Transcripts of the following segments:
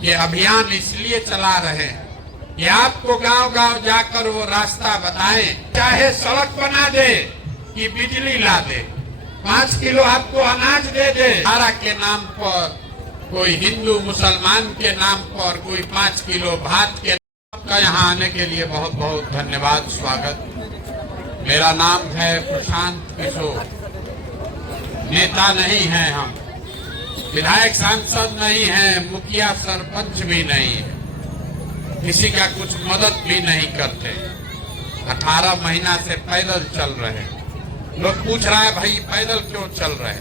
ये अभियान इसलिए चला रहे हैं कि आपको गांव-गांव जाकर वो रास्ता बताएं, चाहे सड़क बना दे कि बिजली ला दे, 5 किलो आपको अनाज दे दे, धारा के नाम पर, कोई हिंदू मुसलमान के नाम पर, कोई 5 किलो भात के। आपका यहाँ आने के लिए बहुत बहुत धन्यवाद, स्वागत। मेरा नाम है प्रशांत किशोर। नेता नहीं है हम, विधायक सांसद नहीं है, मुखिया सरपंच भी नहीं है, किसी का कुछ मदद भी नहीं करते। 18 महीना से पैदल चल रहे। लोग पूछ रहा है भाई पैदल क्यों चल रहे?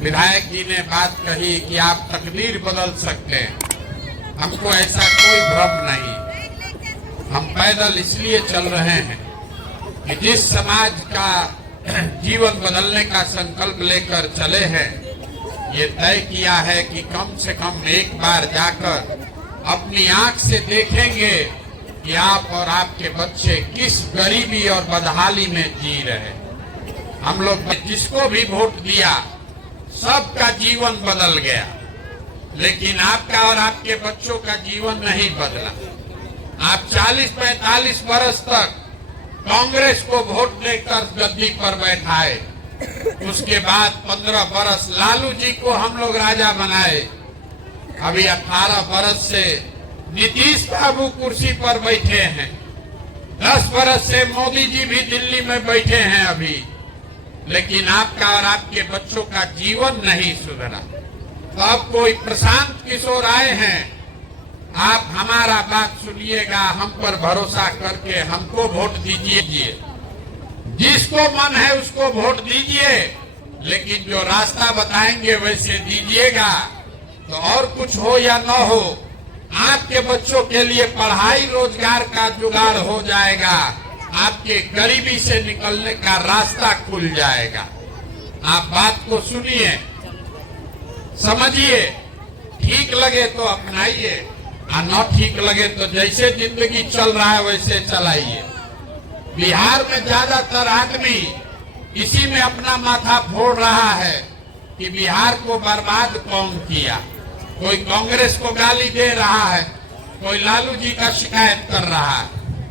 विधायक जी ने बात कही कि आप तकदीर बदल सकते हैं। हमको ऐसा कोई भ्रम नहीं। हम पैदल इसलिए चल रहे हैं कि जिस समाज का जीवन बदलने का संकल्प लेकर चले हैं, ये तय किया है कि कम से कम एक बार जाकर अपनी आंख से देखेंगे कि आप और आपके बच्चे किस गरीबी और बदहाली में जी रहे। हम लोग जिसको भी वोट दिया सबका जीवन बदल गया, लेकिन आपका और आपके बच्चों का जीवन नहीं बदला। आप 40-45 बरस तक कांग्रेस को वोट देकर गद्दी पर बैठाए, उसके बाद 15 बरस लालू जी को हम लोग राजा बनाए। अभी 18 बरस से नीतीश बाबू कुर्सी पर बैठे हैं, 10 बरस से मोदी जी भी दिल्ली में बैठे हैं अभी, लेकिन आपका और आपके बच्चों का जीवन नहीं सुधरा। तो अब कोई प्रशांत किशोर आए हैं, आप हमारा बात सुनिएगा, हम पर भरोसा करके हमको वोट दीजिए। जिसको मन है उसको वोट दीजिए, लेकिन जो रास्ता बताएंगे वैसे दीजिएगा। तो और कुछ हो या न हो, आपके बच्चों के लिए पढ़ाई रोजगार का जुगाड़ हो जाएगा, आपके गरीबी से निकलने का रास्ता खुल जाएगा। आप बात को सुनिए, समझिए, ठीक लगे तो अपनाइए, और न ठीक लगे तो जैसे जिंदगी चल रहा है वैसे चलाइए। बिहार में ज्यादातर आदमी इसी में अपना माथा फोड़ रहा है कि बिहार को बर्बाद कौन किया। कोई कांग्रेस को गाली दे रहा है, कोई लालू जी का शिकायत कर रहा है,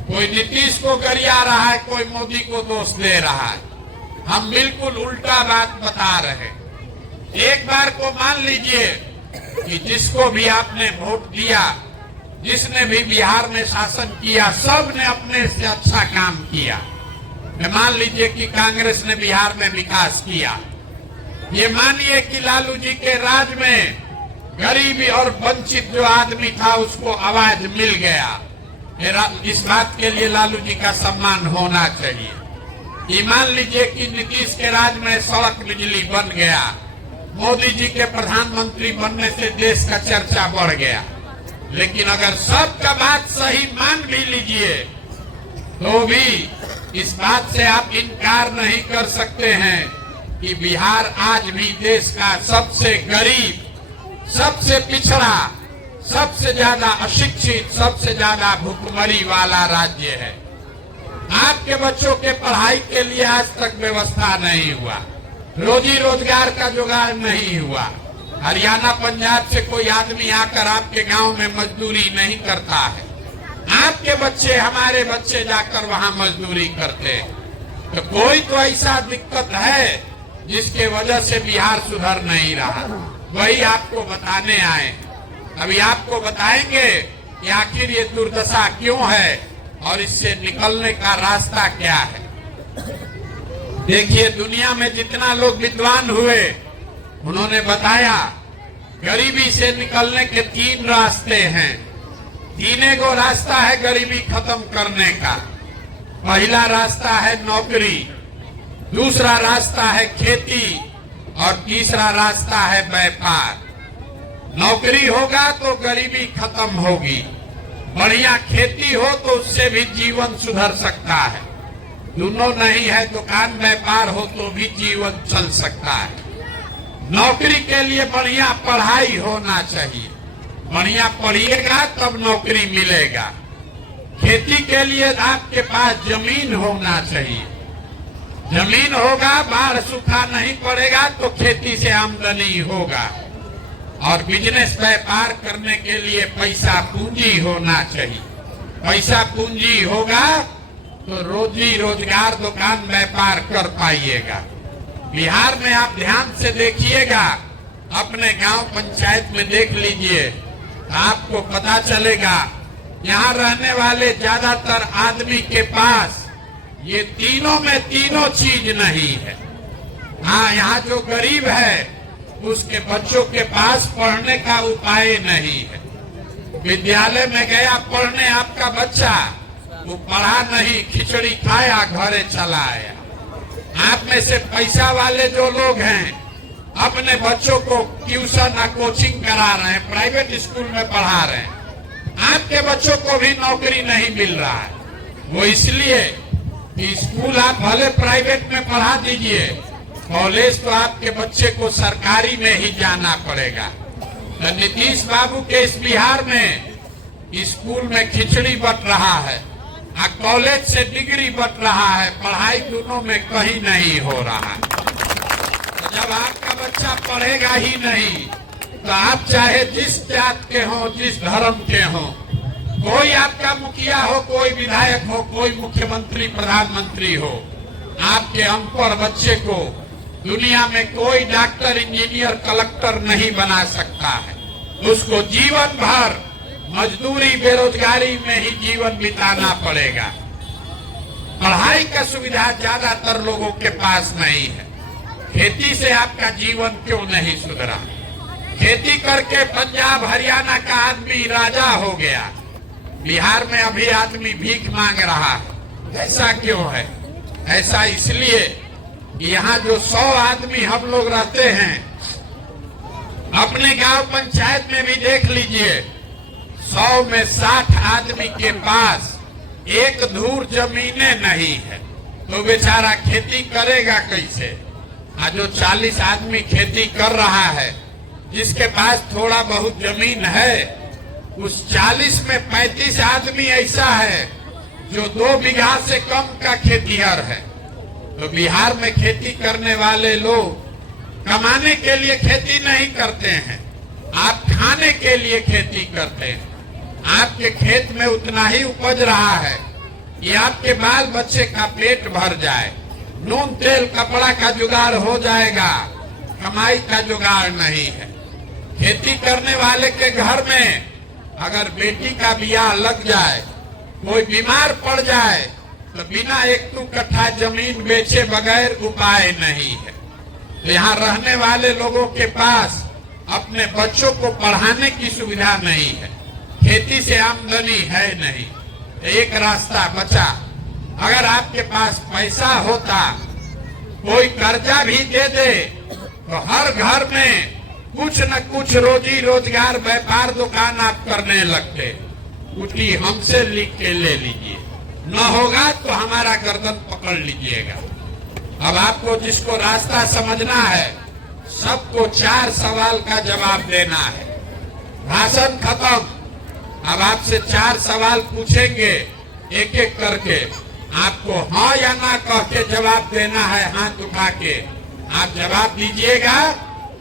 कोई नीतीश को गरिया रहा है, कोई मोदी को दोष दे रहा है। हम बिल्कुल उल्टा बात बता रहे। एक बार को मान लीजिए कि जिसको भी आपने वोट दिया, जिसने भी बिहार में शासन किया, सब ने अपने से अच्छा काम किया। मान लीजिए कि कांग्रेस ने बिहार में विकास किया, ये मानिए कि लालू जी के राज में गरीबी और वंचित जो आदमी था उसको आवाज मिल गया। इस बात के लिए लालू जी का सम्मान होना चाहिए। ये मान लीजिए कि नीतीश के राज में सड़क बिजली बन गया, मोदी जी के प्रधानमंत्री बनने से देश का चर्चा बढ़ गया। लेकिन अगर सबका बात सही मान भी लीजिए, तो भी इस बात से आप इनकार नहीं कर सकते हैं कि बिहार आज भी देश का सबसे गरीब, सबसे पिछड़ा, सबसे ज्यादा अशिक्षित, सबसे ज्यादा भुखमरी वाला राज्य है। आपके बच्चों के पढ़ाई के लिए आज तक व्यवस्था नहीं हुआ, रोजी रोजगार का जुगाड़ नहीं हुआ। हरियाणा पंजाब से कोई आदमी आकर आपके गांव में मजदूरी नहीं करता है, आपके बच्चे, हमारे बच्चे जाकर वहां मजदूरी करते हैं। तो कोई तो ऐसा दिक्कत है जिसके वजह से बिहार सुधर नहीं रहा, वही आपको बताने आए। अभी आपको बताएंगे कि आखिर ये दुर्दशा क्यों है और इससे निकलने का रास्ता क्या है। देखिए, दुनिया में जितना लोग विद्वान हुए, उन्होंने बताया गरीबी से निकलने के 3 रास्ते हैं। तीने को रास्ता है गरीबी खत्म करने का। पहला रास्ता है नौकरी, दूसरा रास्ता है खेती, और तीसरा रास्ता है व्यापार। नौकरी होगा तो गरीबी खत्म होगी, बढ़िया खेती हो तो उससे भी जीवन सुधर सकता है, दोनों नहीं है, दुकान व्यापार हो तो भी जीवन चल सकता है। नौकरी के लिए बढ़िया पढ़ाई होना चाहिए, बढ़िया पढ़िएगा तब नौकरी मिलेगा। खेती के लिए आपके पास जमीन होना चाहिए, जमीन होगा, बाढ़ सूखा नहीं पड़ेगा तो खेती से आमदनी होगा। और बिजनेस व्यापार करने के लिए पैसा पूंजी होना चाहिए। पैसा पूंजी होगा तो रोजी रोजगार दुकान व्यापार कर पाइएगा। बिहार में आप ध्यान से देखिएगा, अपने गांव पंचायत में देख लीजिए, आपको पता चलेगा यहाँ रहने वाले ज्यादातर आदमी के पास ये तीनों में तीनों चीज नहीं है। हाँ, यहाँ जो गरीब है उसके बच्चों के पास पढ़ने का उपाय नहीं है। विद्यालय में गया पढ़ने आपका बच्चा, वो पढ़ा नहीं, खिचड़ी खाया, घरे चला आया। आप में से पैसा वाले जो लोग हैं अपने बच्चों को ट्यूशन और कोचिंग करा रहे हैं, प्राइवेट स्कूल में पढ़ा रहे हैं। आपके बच्चों को भी नौकरी नहीं मिल रहा है। वो इसलिए कि स्कूल आप भले प्राइवेट में पढ़ा दीजिए, कॉलेज तो आपके बच्चे को सरकारी में ही जाना पड़ेगा। तो नीतीश बाबू के इस बिहार में स्कूल में खिचड़ी बट रहा है और कॉलेज से डिग्री बट रहा है, पढ़ाई दोनों में कहीं नहीं हो रहा है। तो जब आपका बच्चा पढ़ेगा ही नहीं तो आप चाहे जिस जात के हो, जिस धर्म के हो, कोई आपका मुखिया हो, कोई विधायक हो, कोई मुख्यमंत्री प्रधानमंत्री हो, आपके अनपढ़ बच्चे को दुनिया में कोई डॉक्टर, इंजीनियर, कलेक्टर नहीं बना सकता है। उसको जीवन भर मजदूरी, बेरोजगारी में ही जीवन बिताना पड़ेगा। पढ़ाई का सुविधा ज्यादातर लोगों के पास नहीं है। खेती से आपका जीवन क्यों नहीं सुधरा? खेती करके पंजाब हरियाणा का आदमी राजा हो गया, बिहार में अभी आदमी भीख मांग रहा है। ऐसा क्यों है? ऐसा इसलिए यहाँ जो 100 आदमी हम लोग रहते हैं, अपने गांव पंचायत में भी देख लीजिए, 100 में 60 आदमी के पास एक धूर जमीनें नहीं है, तो बेचारा खेती करेगा कैसे? जो 40 आदमी खेती कर रहा है, जिसके पास थोड़ा बहुत जमीन है, उस 40 में 35 आदमी ऐसा है जो 2 बीघा से कम का खेतीहर है। तो बिहार में खेती करने वाले लोग कमाने के लिए खेती नहीं करते हैं, आप खाने के लिए खेती करते हैं। आपके खेत में उतना ही उपज रहा है कि आपके बाल बच्चे का पेट भर जाए, नून तेल कपड़ा का जुगाड़ हो जाएगा, कमाई का जुगाड़ नहीं है। खेती करने वाले के घर में अगर बेटी का ब्याह लग जाए, कोई बीमार पड़ जाए, तो बिना 1-2 कट्ठा जमीन बेचे बगैर उपाय नहीं है। तो यहाँ रहने वाले लोगों के पास अपने बच्चों को पढ़ाने की सुविधा नहीं है, खेती से आमदनी है नहीं। एक रास्ता बचा, अगर आपके पास पैसा होता, कोई कर्जा भी दे दे, तो हर घर में कुछ न कुछ रोजी रोजगार, व्यापार, दुकान आप करने लगते। कुटी हमसे लिख के ले लीजिए, न होगा तो हमारा गर्दन पकड़ लीजिएगा। अब आपको जिसको रास्ता समझना है, सबको 4 सवाल का जवाब देना है। भाषण खत्म, अब आपसे 4 सवाल पूछेंगे एक एक करके, आपको हाँ या ना कह के जवाब देना है, हाथ उठा के आप जवाब दीजिएगा।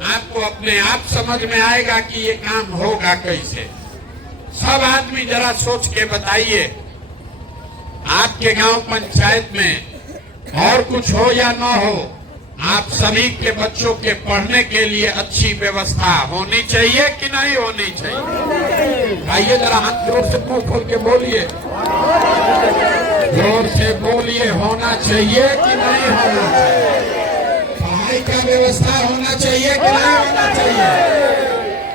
आपको अपने आप समझ में आएगा कि ये काम होगा कैसे। सब आदमी जरा सोच के बताइए, आपके गांव पंचायत में और कुछ हो या ना हो, आप सभी के बच्चों के पढ़ने के लिए अच्छी व्यवस्था होनी चाहिए कि नहीं होनी चाहिए? आइए जरा हाथ जोर से मुंह खोल के बोलिए, जोर से बोलिए, होना चाहिए कि नहीं होना चाहिए? पढ़ाई का व्यवस्था होना चाहिए कि नहीं होना चाहिए?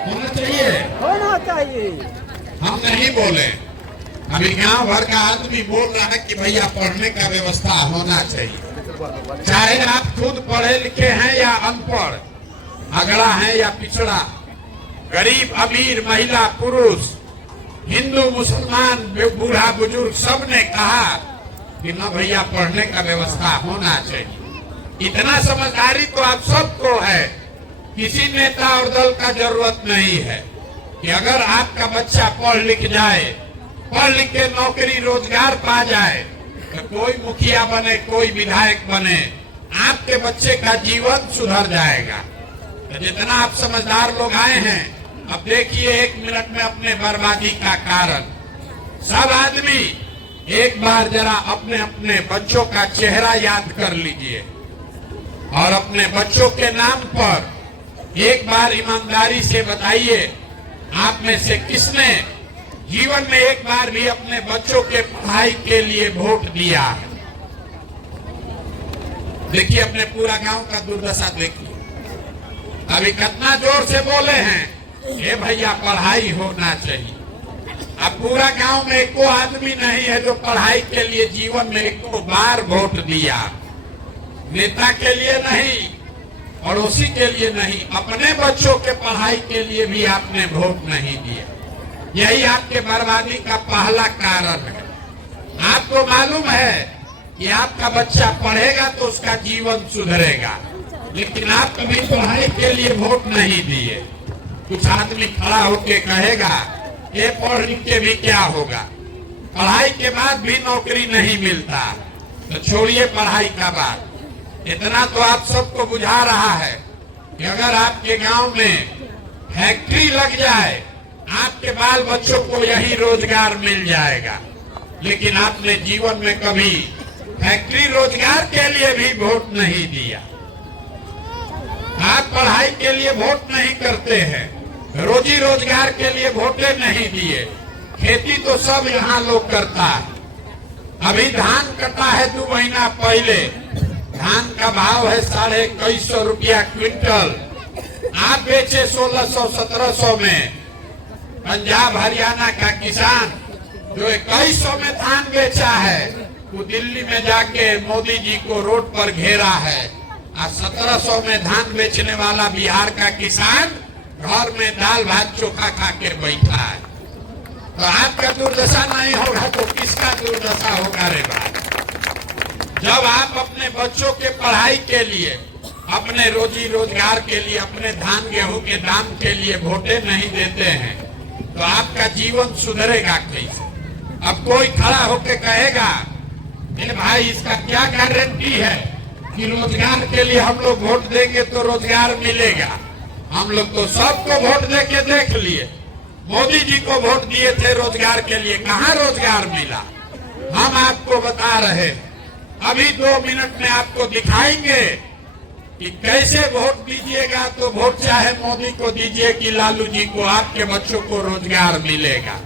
होना चाहिए, होना चाहिए। हम नहीं बोले, अभी गांव भर का आदमी बोल रहा है कि भैया पढ़ने का व्यवस्था होना चाहिए। चाहे आप खुद पढ़े लिखे हैं या अनपढ़, अगड़ा है या पिछड़ा, गरीब अमीर, महिला पुरुष, हिंदू मुसलमान, बूढ़ा बुजुर्ग, सब ने कहा कि ना भैया पढ़ने का व्यवस्था होना चाहिए। इतना समझदारी तो आप सबको है, किसी नेता और दल का जरूरत नहीं है कि अगर आपका बच्चा पढ़ लिख जाए, पढ़ लिख के नौकरी रोजगार पा जाए, तो कोई मुखिया बने, कोई विधायक बने, आपके बच्चे का जीवन सुधर जाएगा। तो जितना आप समझदार लोग आए हैं, अब देखिए 1 मिनट में अपने बर्बादी का कारण। सब आदमी एक बार जरा अपने अपने बच्चों का चेहरा याद कर लीजिए और अपने बच्चों के नाम पर एक बार ईमानदारी से बताइए, आप में से किसने जीवन में एक बार भी अपने बच्चों के पढ़ाई के लिए वोट दिया है? देखिए अपने पूरा गांव का दुर्दशा देखिए। अभी कितना जोर से बोले हैं, ये भैया पढ़ाई होना चाहिए। अब पूरा गांव में एको आदमी नहीं है जो पढ़ाई के लिए जीवन में एको बार वोट दिया। नेता के लिए नहीं, पड़ोसी के लिए नहीं, अपने बच्चों के पढ़ाई के लिए भी आपने वोट नहीं दिया। यही आपके बर्बादी का पहला कारण है। आपको मालूम है कि आपका बच्चा पढ़ेगा तो उसका जीवन सुधरेगा, लेकिन आप कभी पढ़ाई के लिए वोट नहीं दिए। कुछ आदमी खड़ा होके कहेगा ये पढ़ लिख के भी क्या होगा, पढ़ाई के बाद भी नौकरी नहीं मिलता। तो छोड़िए पढ़ाई का बात, इतना तो आप सबको बुझा रहा है कि अगर आपके गांव में फैक्ट्री लग जाए, आपके बाल बच्चों को यही रोजगार मिल जाएगा। लेकिन आपने जीवन में कभी फैक्ट्री रोजगार के लिए भी वोट नहीं दिया। आप पढ़ाई के लिए वोट नहीं करते हैं, रोजी रोजगार के लिए वोटे नहीं दिए। खेती तो सब यहाँ लोग करता है। अभी धान कटा है 2 महीना पहले, धान का भाव है 2150 रुपया क्विंटल। आप बेचे 1600-1700 में। पंजाब हरियाणा का किसान जो 2100 में धान बेचा है, वो दिल्ली में जाके मोदी जी को रोड पर घेरा है। और 1700 में धान बेचने वाला बिहार का किसान घर में दाल भात चोखा खा के बैठा है। तो आपका दुर्दशा नहीं होगा तो किसका दुर्दशा होगा रे भाई? जब आप अपने बच्चों के पढ़ाई के लिए, अपने रोजी रोजगार के लिए, अपने धान गेहूं के दाम के लिए वोटे नहीं देते हैं, तो आपका जीवन सुधरेगा कैसे? अब कोई खड़ा होके कहेगा भाई इसका क्या गारंटी है कि रोजगार के लिए हम लोग वोट देंगे तो रोजगार मिलेगा? हम लोग तो सबको वोट दे के देख लिए। मोदी जी को वोट दिए थे रोजगार के लिए, कहाँ रोजगार मिला? हम आपको बता रहे, अभी 2 मिनट में आपको दिखाएंगे कि कैसे वोट दीजिएगा। तो वोट चाहे मोदी को दीजिए कि लालू जी को, आपके बच्चों को रोजगार मिलेगा।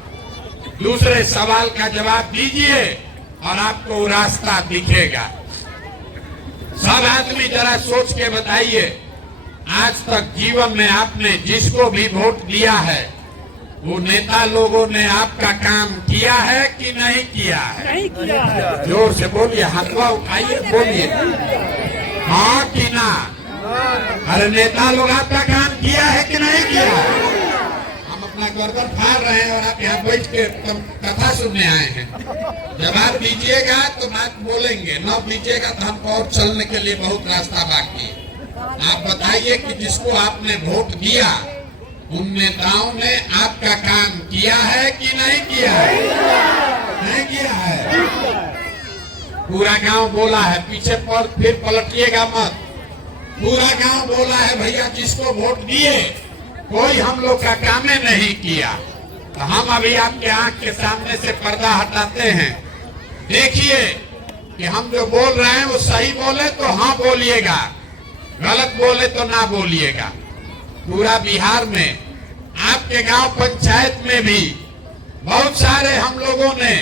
दूसरे सवाल का जवाब दीजिए और आपको रास्ता दिखेगा। सब आदमी जरा सोच के बताइए, आज तक जीवन में आपने जिसको भी वोट दिया है, वो नेता लोगों ने आपका काम किया है कि नहीं किया है? नहीं किया। जोर से बोलिए, हाथवा उठाइए, बोलिए हाँ कि ना। अरे नेता लोग आपका काम किया है कि नहीं किया? हम अपना गर्दन फाड़ रहे हैं और आप यहाँ बैठ के कथा सुनने आए हैं। जवाब दीजिएगा तो बात बोलेंगे, न दीजिएगा तो हमको और चलने के लिए बहुत रास्ता बाकी है। आप बताइए कि जिसको आपने वोट दिया, उन नेताओं ने आपका काम किया है कि नहीं किया है? नहीं किया है। पूरा गांव बोला है, पीछे पर फिर पलटिएगा मत। पूरा गांव बोला है भैया जिसको वोट दिए कोई हम लोग का काम नहीं किया। तो हम अभी आपके आंख के सामने से पर्दा हटाते हैं। देखिए कि हम जो बोल रहे हैं वो सही बोले तो हाँ बोलिएगा, गलत बोले तो ना बोलिएगा। पूरा बिहार में आपके गांव पंचायत में भी बहुत सारे हम लोगों ने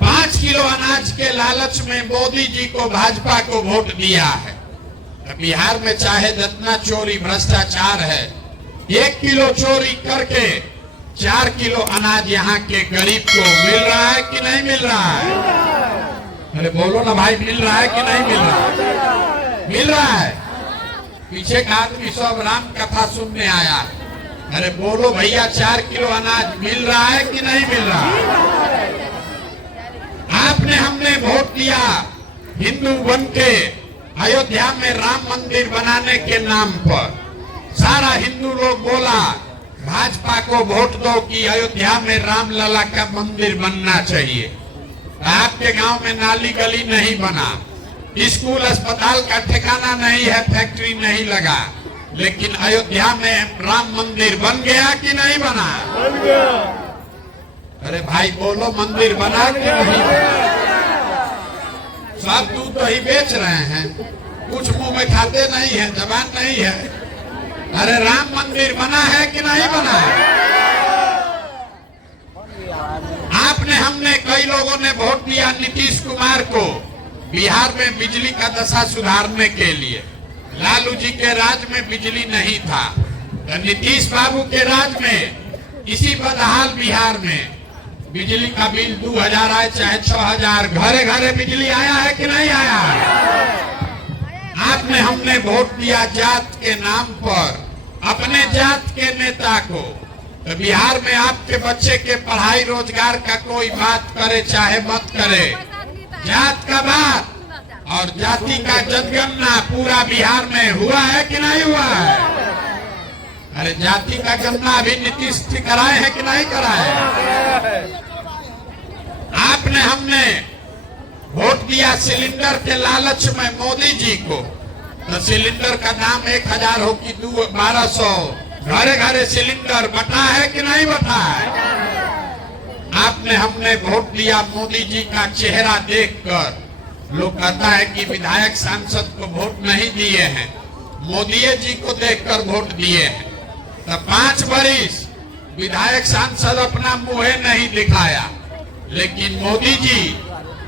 5 किलो अनाज के लालच में मोदी जी को, भाजपा को वोट दिया है। तो बिहार में चाहे जितना चोरी भ्रष्टाचार है, 1 किलो चोरी करके 4 किलो अनाज यहाँ के गरीब को मिल रहा है कि नहीं मिल रहा है? अरे बोलो ना भाई, मिल रहा है कि नहीं मिल रहा है? मिल रहा है। पीछे का आदमी सब राम कथा सुनने आया। अरे बोलो भैया, 4 किलो अनाज मिल रहा है कि नहीं मिल रहा है? आपने हमने वोट दिया हिंदू बन के अयोध्या में राम मंदिर बनाने के नाम पर। सारा हिंदू लोग बोला भाजपा को वोट दो कि अयोध्या में रामलला का मंदिर बनना चाहिए। आपके गांव में नाली गली नहीं बना, स्कूल अस्पताल का ठिकाना नहीं है, फैक्ट्री नहीं लगा। लेकिन अयोध्या में राम मंदिर बन गया कि नहीं बना? बन गया। अरे भाई बोलो, मंदिर बना कि नहीं बना? सब दूध दही बेच रहे हैं, कुछ मुंह में खाते नहीं है, जबान नहीं है। अरे राम मंदिर बना है कि नहीं बना है? आपने, हमने, कई लोगों ने वोट दिया नीतीश कुमार को बिहार में बिजली का दशा सुधारने के लिए। लालू जी के राज में बिजली नहीं था, तो नीतीश बाबू के राज में इसी बदहाल बिहार में बिजली का बिल 2000 आए चाहे 6000, घरे घरे बिजली आया है कि नहीं आया? आपने, हमने वोट दिया जात के नाम पर अपने जात के नेता को, तो बिहार में आपके बच्चे के पढ़ाई रोजगार का कोई बात करे चाहे मत करे, जात का बात और जाति का जनगणना पूरा बिहार में हुआ है कि नहीं हुआ है? अरे जाति का गणना अभी नीतीश जी कराए हैं कि नहीं कराए? आपने, हमने वोट दिया सिलेंडर के लालच में मोदी जी को, तो सिलेंडर का दाम 1000 हो कि 1200, घरे घरे सिलेंडर बटा है कि नहीं बटा है? आपने, हमने वोट दिया मोदी जी का चेहरा देखकर। लोग कहता है कि विधायक सांसद को वोट नहीं दिए हैं, मोदी जी को देखकर वोट दिए हैं। तो 5 बरिस विधायक सांसद अपना मुंह नहीं दिखाया, लेकिन मोदी जी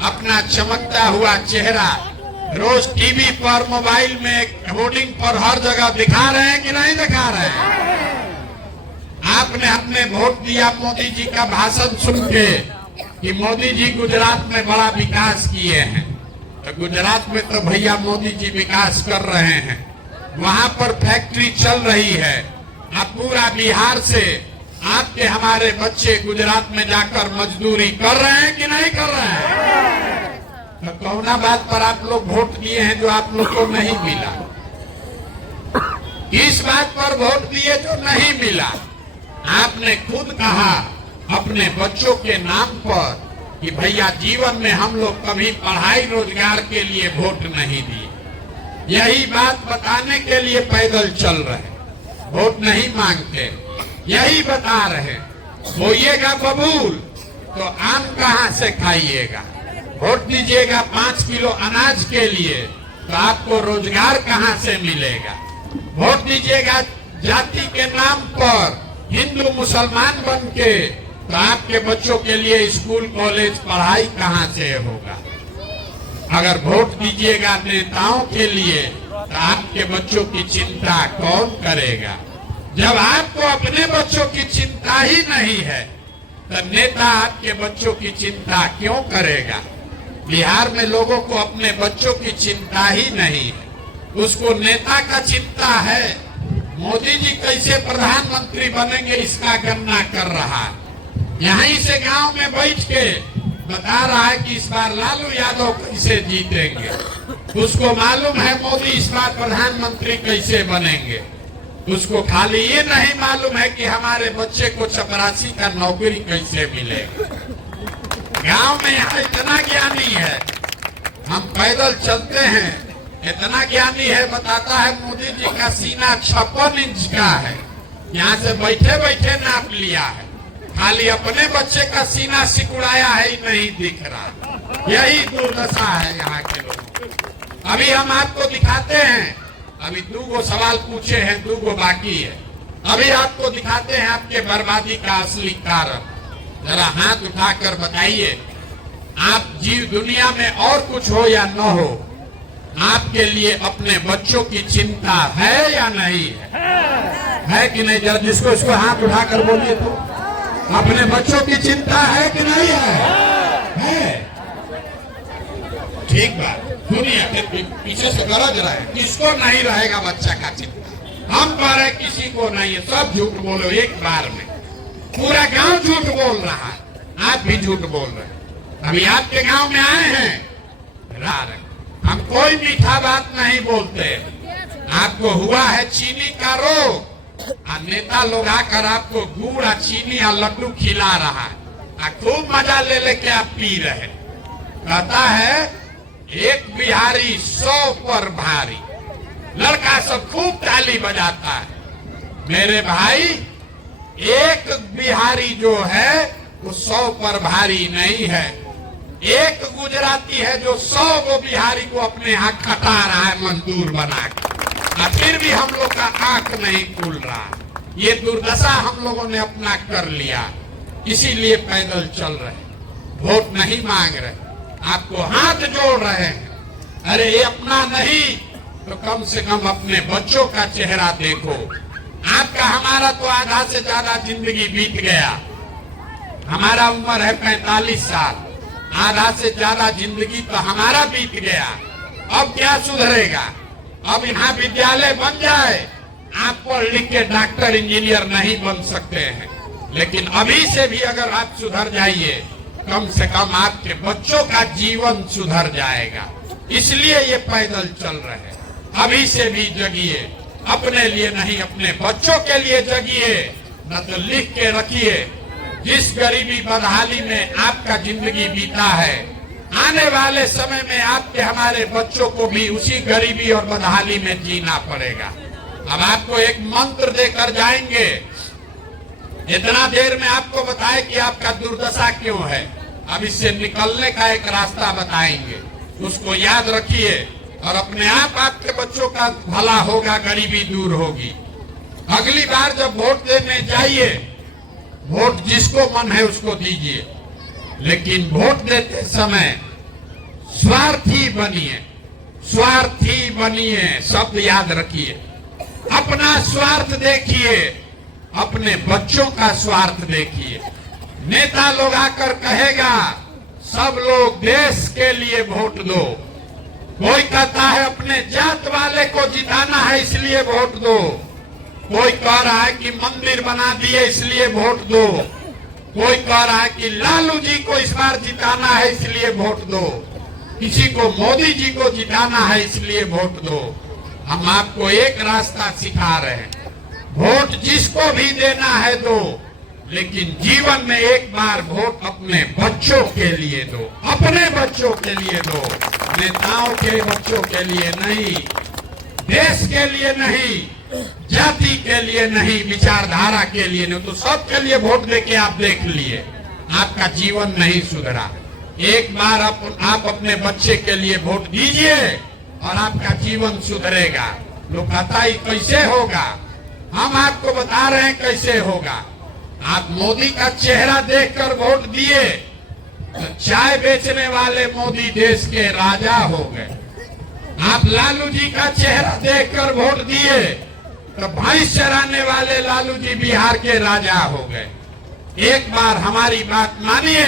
अपना चमकता हुआ चेहरा रोज टीवी पर, मोबाइल में, होर्डिंग पर हर जगह दिखा रहे हैं कि नहीं दिखा रहे हैं? आपने, हमने वोट दिया मोदी जी का भाषण सुन के कि मोदी जी गुजरात में बड़ा विकास किए हैं। तो गुजरात में तो भैया मोदी जी विकास कर रहे हैं, वहां पर फैक्ट्री चल रही है। अब पूरा बिहार से आपके, हमारे बच्चे गुजरात में जाकर मजदूरी कर रहे हैं कि नहीं कर रहे हैं? तो कौना बात पर आप लोग वोट दिए हैं जो आप लोग को नहीं मिला? किस बात पर वोट दिए जो नहीं मिला? आपने खुद कहा अपने बच्चों के नाम पर कि भैया जीवन में हम लोग कभी पढ़ाई रोजगार के लिए वोट नहीं दिए। यही बात बताने के लिए पैदल चल रहे, वोट नहीं मांगते, यही बता रहे। होइएगा बबूल तो आम कहाँ से खाइएगा? वोट दीजिएगा 5 किलो अनाज के लिए, तो आपको रोजगार कहाँ से मिलेगा? वोट दीजिएगा जाति के नाम पर हिंदू मुसलमान बन के, तो आपके बच्चों के लिए स्कूल कॉलेज पढ़ाई कहाँ से होगा? अगर वोट दीजिएगा नेताओं के लिए, तो आपके बच्चों की चिंता कौन करेगा? जब आपको अपने बच्चों की चिंता ही नहीं है, तो नेता आपके बच्चों की चिंता क्यों करेगा? बिहार में लोगों को अपने बच्चों की चिंता ही नहीं है, उसको नेता का चिंता है। मोदी जी कैसे प्रधानमंत्री बनेंगे इसका गणना कर रहा है। यहीं से गांव में बैठ के बता रहा है कि इस बार लालू यादव कैसे जीतेंगे। उसको मालूम है मोदी इस बार प्रधानमंत्री कैसे बनेंगे। उसको खाली ये नहीं मालूम है कि हमारे बच्चे को चपरासी का नौकरी कैसे मिलेगा। गांव में यहाँ इतना ज्ञानी है, हम पैदल चलते हैं, इतना ज्ञानी है, बताता है मोदी जी का सीना 56 इंच का है, यहाँ से बैठे बैठे नाप लिया है, खाली अपने बच्चे का सीना सिकुड़ाया है ही नहीं दिख रहा। यही दुर्दशा है यहाँ के लोगों। अभी हम आपको दिखाते हैं, अभी 2 सवाल पूछे हैं, 2 बाकी है। अभी आपको दिखाते हैं आपके बर्बादी का असली कारण। जरा हाथ उठाकर बताइए, आप जीव दुनिया में और कुछ हो या न हो, आपके लिए अपने बच्चों की चिंता है या नहीं है कि नहीं? जरा जिसको इसको हाथ उठाकर बोलिए तो, अपने बच्चों की चिंता है कि नहीं है? ठीक बात सुनिए, फिर पीछे से गरज रहा है, किसको नहीं रहेगा बच्चा का चिंता? हम कह रहे किसी को नहीं है, सब झूठ बोलो एक बार में। पूरा गांव झूठ बोल रहा है, आप भी झूठ बोल रहे हैं। अभी आपके गांव में आए हैं, हम कोई मीठा बात नहीं बोलते। आपको हुआ है चीनी का रोग, नेता लोग आकर आपको गुड़ और चीनी और लड्डू खिला रहा है, खूब मजा ले लेके आप पी रहे। कहता है एक बिहारी 100 पर भारी। लड़का सब खूब ताली बजाता है। मेरे भाई, एक बिहारी जो है वो 100 पर भारी नहीं है। एक गुजराती है जो 100 को बिहारी को अपने यहाँ खटा रहा है मजदूर बना के, फिर भी हम लोग का आंख नहीं खुल रहा। ये दुर्दशा हम लोगों ने अपना कर लिया, इसीलिए पैदल चल रहे, वोट नहीं मांग रहे, आपको हाथ जोड़ रहे हैं। अरे ये अपना नहीं तो कम से कम अपने बच्चों का चेहरा देखो। आपका हमारा तो आधा से ज्यादा जिंदगी बीत गया। हमारा उम्र है 45 साल, आधा से ज्यादा जिंदगी तो हमारा बीत गया। अब क्या सुधरेगा? अब यहाँ विद्यालय बन जाए, आप पढ़ लिख के डॉक्टर इंजीनियर नहीं बन सकते हैं, लेकिन अभी से भी अगर आप सुधर जाइए, कम से कम आपके बच्चों का जीवन सुधर जाएगा। इसलिए ये पैदल चल रहे हैं। अभी से भी जगिए, अपने लिए नहीं अपने बच्चों के लिए जगिए। न तो लिख के रखिए, जिस गरीबी बदहाली में आपका जिंदगी बीता है, आने वाले समय में आपके हमारे बच्चों को भी उसी गरीबी और बदहाली में जीना पड़ेगा। अब आपको एक मंत्र देकर जाएंगे, इतना देर में आपको बताए कि आपका दुर्दशा क्यों है। अब इससे निकलने का एक रास्ता बताएंगे, उसको याद रखिए और अपने आप आपके बच्चों का भला होगा, गरीबी दूर होगी। अगली बार जब वोट देने जाइए, वोट जिसको मन है उसको दीजिए, लेकिन वोट देते समय स्वार्थी बनिए, स्वार्थी बनिए, शब्द याद रखिए। अपना स्वार्थ देखिए, अपने बच्चों का स्वार्थ देखिए। नेता लोग आकर कहेगा सब लोग देश के लिए वोट दो, कोई कहता है अपने जात वाले को जिताना है इसलिए वोट दो, कोई कह रहा है कि मंदिर बना दिए इसलिए वोट दो, कोई कह रहा है कि लालू जी को इस बार जिताना है इसलिए वोट दो, किसी को मोदी जी को जिताना है इसलिए वोट दो। हम आपको एक रास्ता सिखा रहे हैं, वोट जिसको भी देना है दो, लेकिन जीवन में एक बार वोट अपने बच्चों के लिए दो, अपने बच्चों के लिए दो, नेताओं के बच्चों के लिए नहीं, देश के लिए नहीं, जाति के लिए नहीं, विचारधारा के लिए नहीं। तो सबके लिए वोट देके आप देख लिए, आपका जीवन नहीं सुधरा। एक बार आप अपने बच्चे के लिए वोट दीजिए और आपका जीवन सुधरेगा। लोग कहता है कैसे होगा, हम आपको बता रहे हैं कैसे होगा। आप मोदी का चेहरा देखकर वोट दिए तो चाय बेचने वाले मोदी देश के राजा हो गए। आप लालू जी का चेहरा देखकर वोट दिए तो भैंस चराने वाले लालू जी बिहार के राजा हो गए। एक बार हमारी बात मानिए,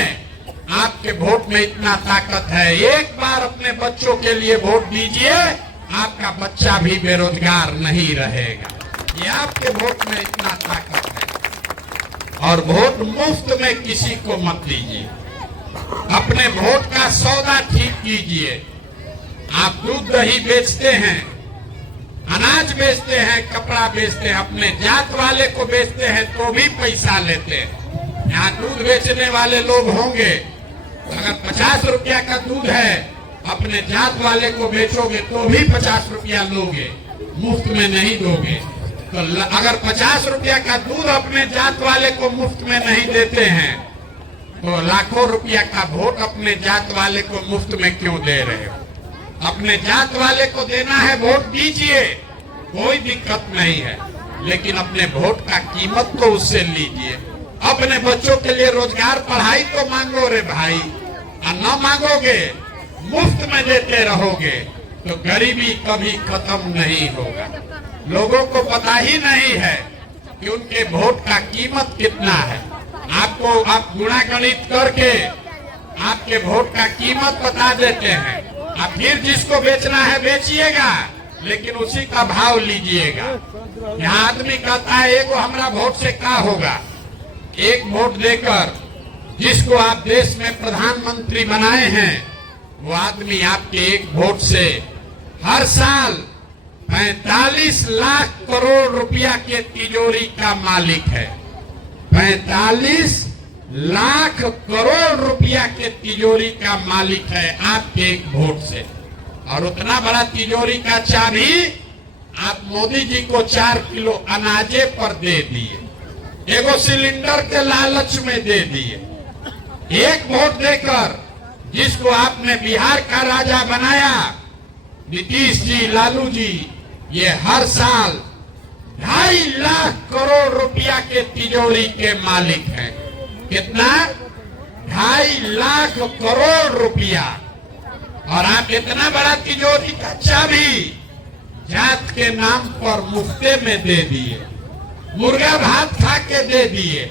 आपके वोट में इतना ताकत है। एक बार अपने बच्चों के लिए वोट दीजिए, आपका बच्चा भी बेरोजगार नहीं रहेगा। ये आपके वोट में इतना ताकत है। और वोट मुफ्त में किसी को मत दीजिए, अपने वोट का सौदा ठीक कीजिए। आप दूध दही बेचते हैं, अनाज बेचते हैं, कपड़ा बेचते हैं, अपने जात वाले को बेचते हैं तो भी पैसा लेते हैं। यहाँ दूध बेचने वाले लोग होंगे, अगर 50 रुपया का दूध है, अपने जात वाले को बेचोगे तो भी 50 रुपया लोगे, मुफ्त में नहीं दोगे। तो अगर 50 रुपया का दूध अपने जात वाले को मुफ्त में नहीं देते हैं, तो लाखों रुपया का वोट अपने जात वाले को मुफ्त में क्यों दे रहे हो? अपने जात वाले को देना है, वोट दीजिए, कोई दिक्कत नहीं है, लेकिन अपने वोट का कीमत तो उससे लीजिए। अपने बच्चों के लिए रोजगार, पढ़ाई तो मांगो रे भाई, और न मांगोगे, मुफ्त में देते रहोगे तो गरीबी कभी खत्म नहीं होगा। लोगों को पता ही नहीं है कि उनके वोट का कीमत कितना है। आपको आप गुणा गणित करके आपके वोट का कीमत बता देते हैं। आप फिर जिसको बेचना है बेचिएगा, लेकिन उसी का भाव लीजिएगा। यहाँ आदमी कहता है एगो हमारा वोट से क्या होगा। एक वोट देकर जिसको आप देश में प्रधानमंत्री बनाए हैं, वो आदमी आपके एक वोट से हर साल 45 लाख करोड़ रुपया के तिजोरी का मालिक है। 45 लाख करोड़ रुपया के तिजोरी का मालिक है आपके एक वोट से। और उतना बड़ा तिजोरी का चाबी आप मोदी जी को 4 किलो अनाजे पर दे दिए, एगो सिलेंडर के लालच में दे दिए। एक वोट देकर जिसको आपने बिहार का राजा बनाया, नीतीश जी, लालू जी, ये हर साल 2.5 लाख करोड़ रुपया के तिजोरी के मालिक हैं। कितना? 2.5 लाख करोड़ रुपया। और आप इतना बड़ा तिजोरी का चाबी जात के नाम पर मुफ्ते में दे दिए, मुर्गा भात खा के दे दिए,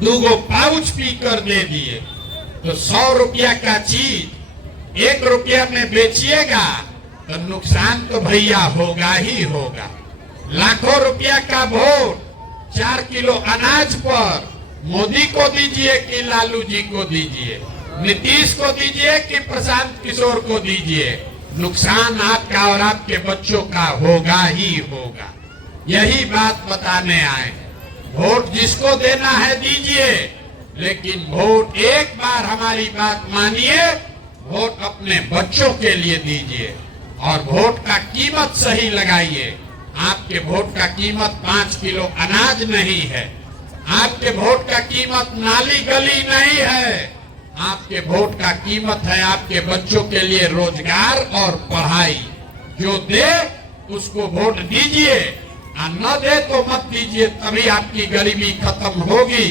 2 पाउच पीकर दे दिए। तो 100 रुपया का चीज 1 रुपया में बेचिएगा तो नुकसान तो भैया होगा ही होगा। लाखों रुपया का वोट 4 किलो अनाज पर मोदी को दीजिए कि लालू जी को दीजिए, नीतीश को दीजिए कि प्रशांत किशोर को दीजिए, नुकसान आपका और आपके बच्चों का होगा ही होगा। यही बात बताने आए। वोट जिसको देना है दीजिए, लेकिन वोट एक बार हमारी बात मानिए, वोट अपने बच्चों के लिए दीजिए और वोट का कीमत सही लगाइए। आपके वोट का कीमत 5 किलो अनाज नहीं है, आपके वोट का कीमत नाली गली नहीं है, आपके वोट का कीमत है आपके बच्चों के लिए रोजगार और पढ़ाई। जो दे उसको वोट दीजिए, और न दे तो मत दीजिए, तभी आपकी गरीबी खत्म होगी।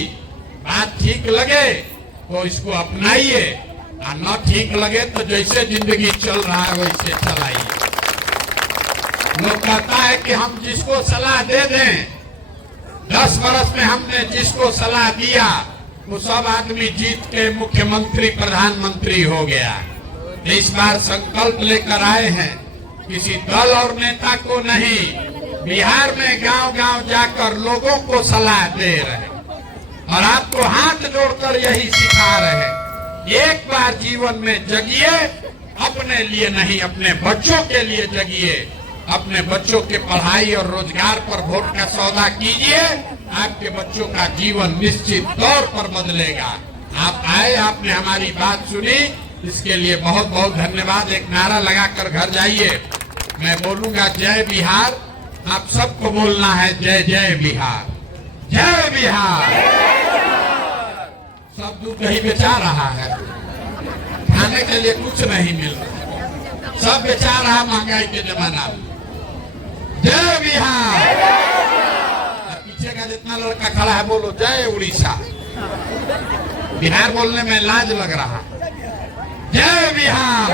बात ठीक लगे तो इसको अपनाइए, और न ठीक लगे तो जैसे जिंदगी चल रहा है वैसे चलाइए। लोग कहता है कि हम जिसको सलाह दे दें, 10 वर्ष में हमने जिसको सलाह दिया वो सब आदमी जीत के मुख्यमंत्री प्रधानमंत्री हो गया। इस बार संकल्प लेकर आए हैं, किसी दल और नेता को नहीं, बिहार में गांव गांव जाकर लोगों को सलाह दे रहे हैं और आपको हाथ जोड़कर यही सिखा रहे हैं। एक बार जीवन में जगिए, अपने लिए नहीं अपने बच्चों के लिए जगिए, अपने बच्चों के पढ़ाई और रोजगार पर वोट का सौदा कीजिए। आपके बच्चों का जीवन निश्चित तौर पर बदलेगा। आप आए, आपने हमारी बात सुनी, इसके लिए बहुत बहुत धन्यवाद। एक नारा लगाकर घर जाइए। मैं बोलूंगा जय बिहार, आप सबको बोलना है जय जय बिहार, जय बिहार। सब दूध दही बेचा रहा है, खाने के लिए कुछ नहीं मिल रहा, सब बेचा रहा महंगाई के जमाना में। जय बिहार। पीछे का जितना लड़का खड़ा है बोलो जय उड़ीसा। बिहार बोलने में लाज लग रहा। जय बिहार।